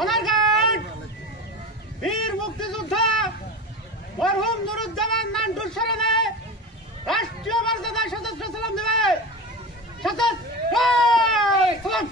Honour guard বীর মুক্তিযোদ্ধা মরহুম নুরুজ্জামান নান্টুর স্মরণে রাষ্ট্রীয় মর্যাদায় সশস্ত্র সালাম দেবে। সশস্ত্র সালাম।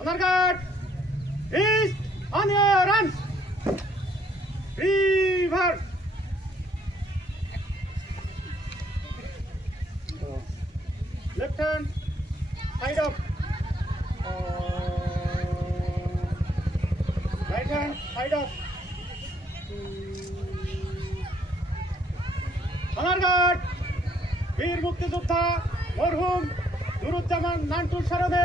Honor guard, east on your runs. Reverse. Left hand, side up. Right hand, side up. Honor guard, বীর মুক্তিযোদ্ধা মরহুম নুরুজ্জামান নান্টুর স্মরণে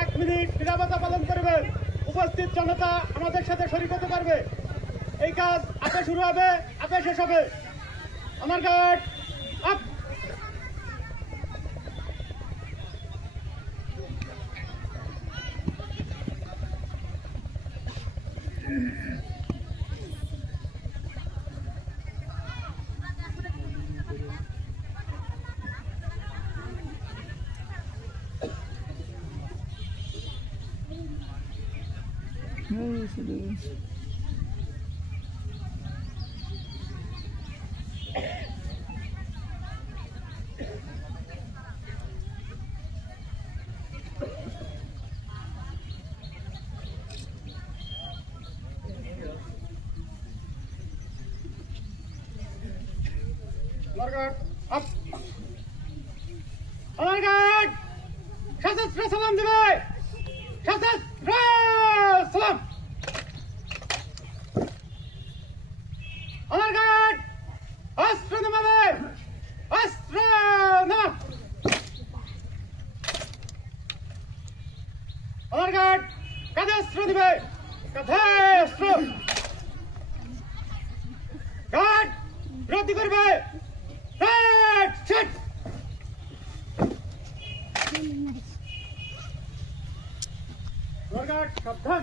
1 মিনিট নিরাপত্তা পালন করবেন। উপস্থিত জনতা আমাদের সাথে শরীক হতে পারবে। এই কাজ আপে শুরু হবে, আপে শেষ হবে। Honour guard up. Honor guard up. Honor guard সশস্ত্র সালাম দেবে। সশস্ত্র সালাম। Honor guard অস্ত্র নামাবে। অস্ত্র নামা। Honor guard কাঁধে অস্ত্র দিবে। কাঁধে অস্ত্র। গার্ড বিরতি করবে। Right, shit. Honor guard সাবধান।